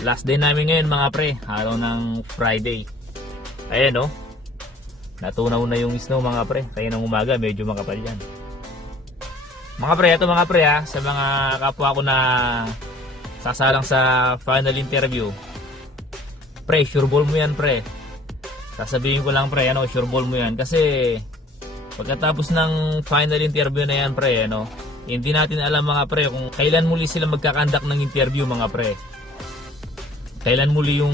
Last day namin ngayon mga pre, araw ng Friday. Ayan oh, natunaw na yung snow mga pre. Kaya ng umaga medyo makapal yan. Mga pre, ito mga pre sa mga kapwa ko na sasalang sa final interview. Pre, sure ball mo yan pre. Sasabihin ko lang pre, sure ball mo yan. Kasi pagkatapos ng final interview na yan pre, hindi natin alam mga pre kung kailan muli sila magkakandak ng interview mga pre. Kailan muli yung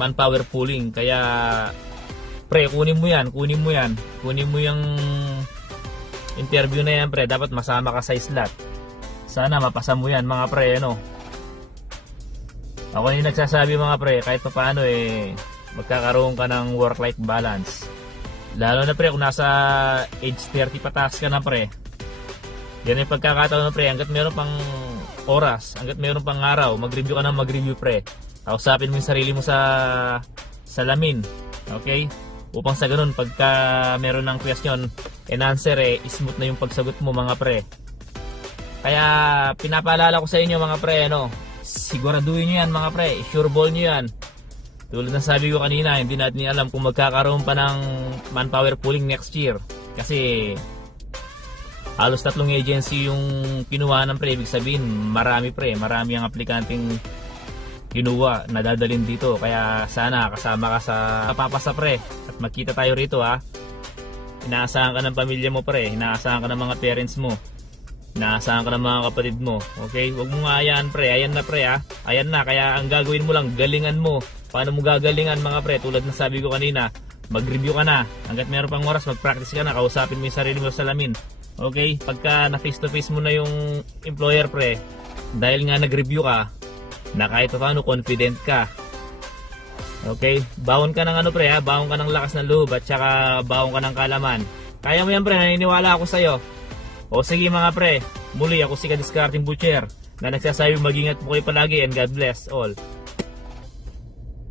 manpower pooling. Kaya pre, kunin mo yan. Kunin mo yung interview na yan pre. Dapat masama ka sa slot. Sana mapasa mo yan mga pre. Ako yung nagsasabi mga pre, kahit pa paano magkakaroon ka ng work-life balance. Lalo na pre kung nasa age 30 pataas ka na pre. Yan yung pagkakataon na pre, hanggat meron pang oras, hanggat meron pang araw, mag-review ka na mag-review pre. Kausapin mo yung sarili mo sa salamin. Okay? Upang sa ganun, pagka meron ng question and answer, smooth na yung pagsagot mo mga pre. Kaya pinapaalala ko sa inyo mga pre, siguraduhin nyo yan mga pre, sure ball nyo yan. Tulad ng sabi ko kanina, hindi natin alam kung magkakaroon pa ng manpower pooling next year. Kasi halos 3 agency yung kinuha ng pre. Ibig sabihin marami ang aplikanteng kinuha na dadalhin dito. Kaya sana kasama ka sa papasa pre at magkita tayo rito Inaasahan ka ng pamilya mo pre, inaasahan ka ng mga parents mo, inaasahan ka ng mga kapatid mo. Okay, huwag mo nga ayan pre, ayan na pre ayan na. Kaya ang gagawin mo lang, galingan mo. Paano mo gagalingan mga pre? Tulad ng sabi ko kanina, mag-review ka na. Hanggat meron pang oras, mag-practice ka na. Kausapin mo yung sarili mo sa salamin. Okay? Pagka na face to face mo na yung employer pre, dahil nga nag-review ka, na kahit paano confident ka. Okay? Baon ka ng pre baon ka ng lakas ng loob at saka baon ka ng kalaman. Kaya mo yan pre, naniniwala ako sa'yo. O sige mga pre, muli ako si Kadiskarting Butcher na nagsasabi mag-ingat po kayo palagi and God bless all.